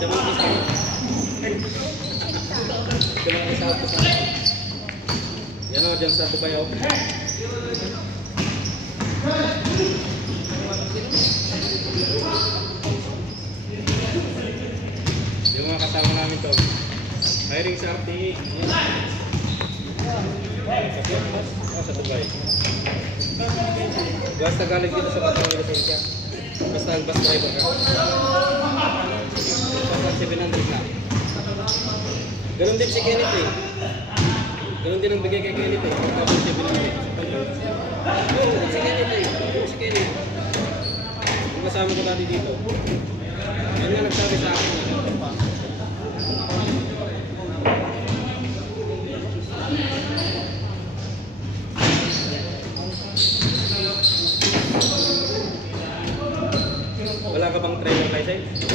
Siya mga kasama. Siya mga kasama. Yan o, dyan sa Dubayaw. Yung mga kasama namin to. Hiring sa RTE. Sa Dubai. Basta galing dito sa Batang Lisensya. Basta ang bus driver ka. Basta 700 na. Ganun din si Kenneth eh. Ganun din ang bigay kay Kenneth eh. Basta 700. Si Kenneth eh. Si Kenneth. Ang kasama ko dati dito. Yan nga nagsabi sa akin. Wala ka bang trailer license?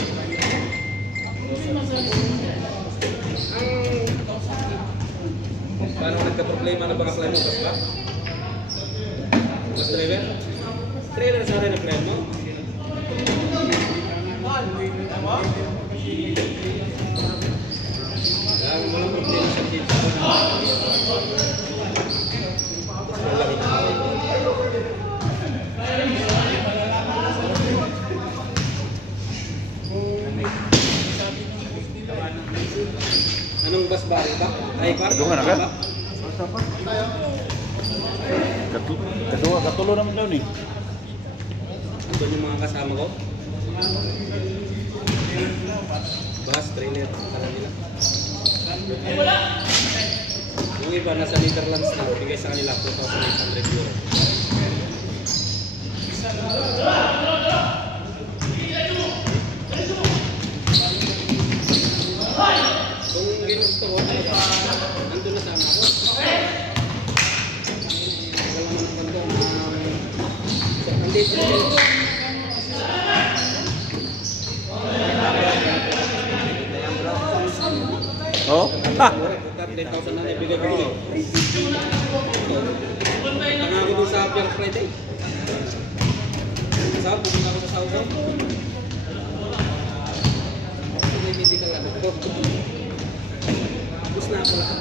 Paano nagka-problema na bang apply mo? Bas ba? Bas driver? Trailer sa atin apply mo? Walang problema sa dito. Anong bus ba? Ay, Kadungan na ka? Katulo naman daw ni. Ito yung mga kasama ko. Bus, trailer, alam nila. Yung iba nasa Netherlands na, bigay sa kanila 2,800 euro. Kung ginusto ko, nandun na sana ako. Wala man ang kanto na nandito na yun. Oh? 10,000 na ibigay ko eh. Tangako dun sa Pierre Friday. Saan? Pupunta ako sa South. May medical ano ko. Tapos na ako lahat.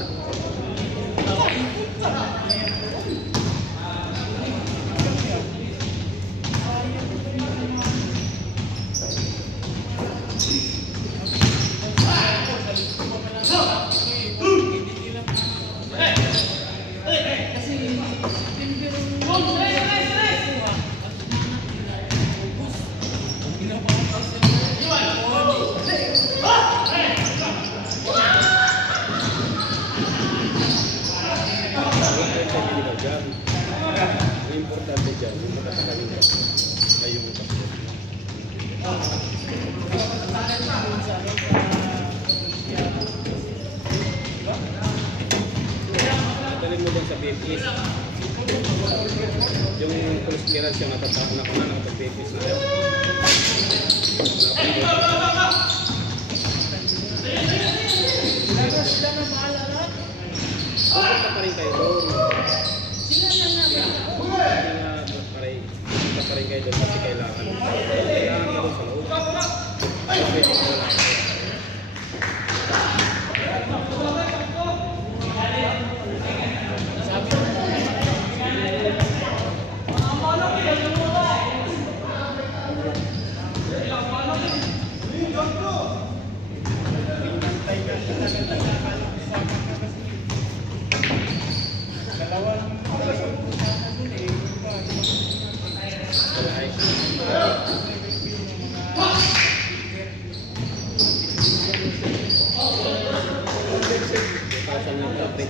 Ang importante dyan, yung makatagalin ka ay yung passport. Natalin mo dyan sa BPS. Yung police clearance yung natatapon ako na nakapag-BPS na yan. Pupunta pa rin kayo doon. Pupunta pa rin kayo doon kasi kailangan ka doon sa loob. Pwede ka wala kayo.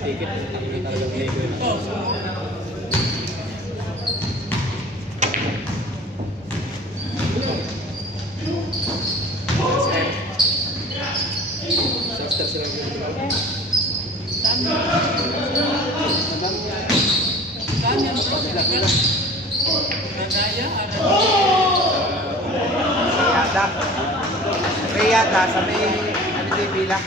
Ticket, hindi talagang lego yun. Subster sila yung Riyada sa may ano di bila.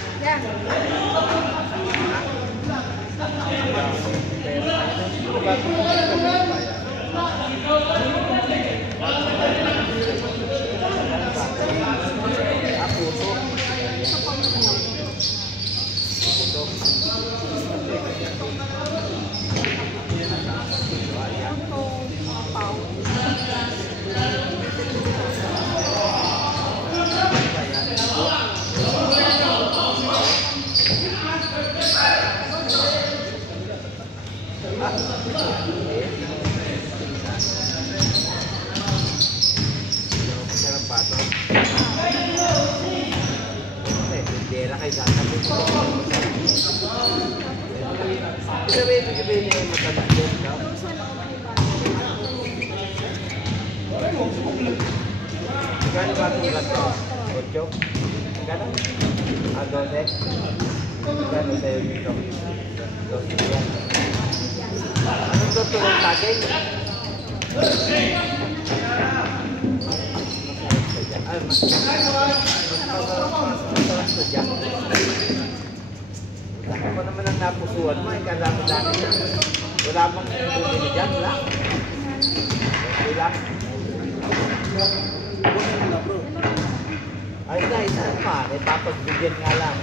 malaki dyan. Sabi niya yung matanda din. Magkano ba itong gato? 8? Magkano? 12? Magkano sa'yo dito? 12 yan. Anong tutulong natin? Ay, mas dyan. Laki mo naman ang napusuan mo, kadami-dami na. Wala bang bumili dyan, wala? Wala? Ay, isa pa. Ipapagbigyan nga lang.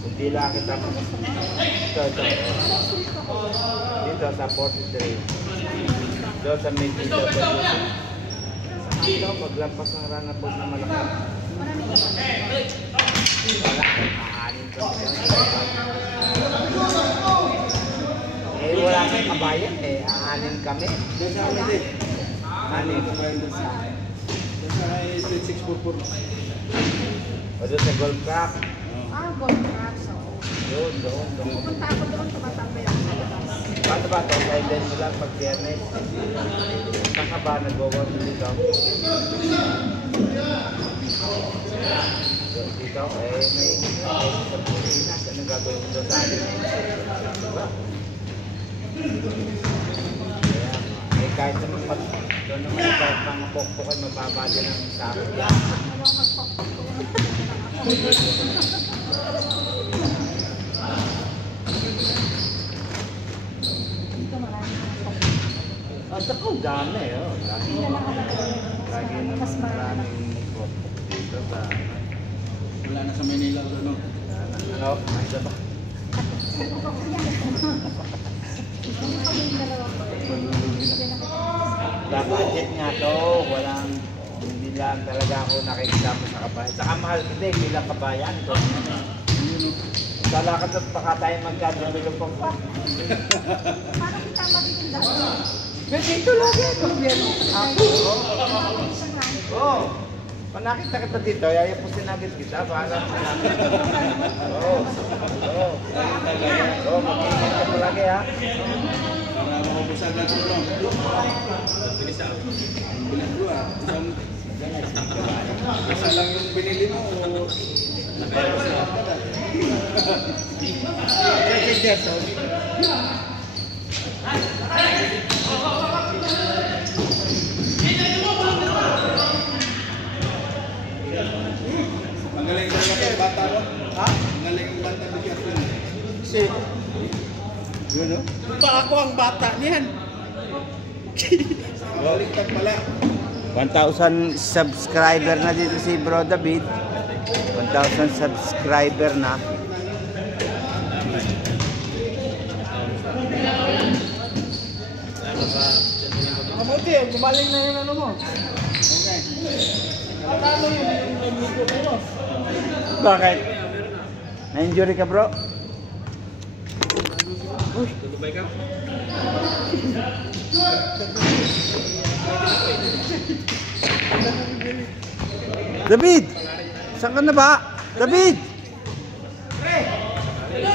Hindi lang kita mo. Ito. Dito sa 43. Doon sa may dito. Ito, paglampas ng ranapos na malaki. Wala, aanin ko. Eh, wala kang kabayan eh. Aanin kami. Diyan sa amin din. Aanin. Sa 644. O doon sa Gold Crab. Gold Crabs, oo. Doon. Pupunta ako doon, tumatambay ako sa labas. Paano ba ito? Silent mo lang pag Biyernes. Saan ka ba nag-work dito? Dito, may sa Pilipinas. Anong gagawin mo doon sa atin? Diba? Kaya, kahit naman doon naman kahit mga pokpokan, mababa din ang sakot yan. Ayaw magpapakot. Dito maraming pokpok. At ako, dami. Lagi naman maraming pokpok dito sa... Wala na sa Manila. Ano? Ano? Isa ba? Budget nga to, walang, hindi lang talaga ako nakikisama sa kabayan. Saka mahal kita bilang kabayan. Lalakad at baka tayo magkadamilong pa. Paano kita matindahan? Dito lagi, gobyerno. Ako? Oo. Pag nakita kita dito, yayapusin agad kita para... Oo. Mag-iingat ka po lagi ha. Para maubusan na ito. Bilis ako. Bilis ko ah. Isa lang yung binili mo. Magaling ka yung bata mo? Ha? Magaling yung bata mo siya. Kasi... Yun o? Pa ako ang bata niyan. Baliktad pala. 1,000 subscriber na dito si Bro David. 1,000 subscriber na. Mabuti, gumaling na yung ano mo. Okay. Atalo yung video mo. Bakit? Na-injury ka bro? Uy, tutubay ka? David! Saan ka na ba? David!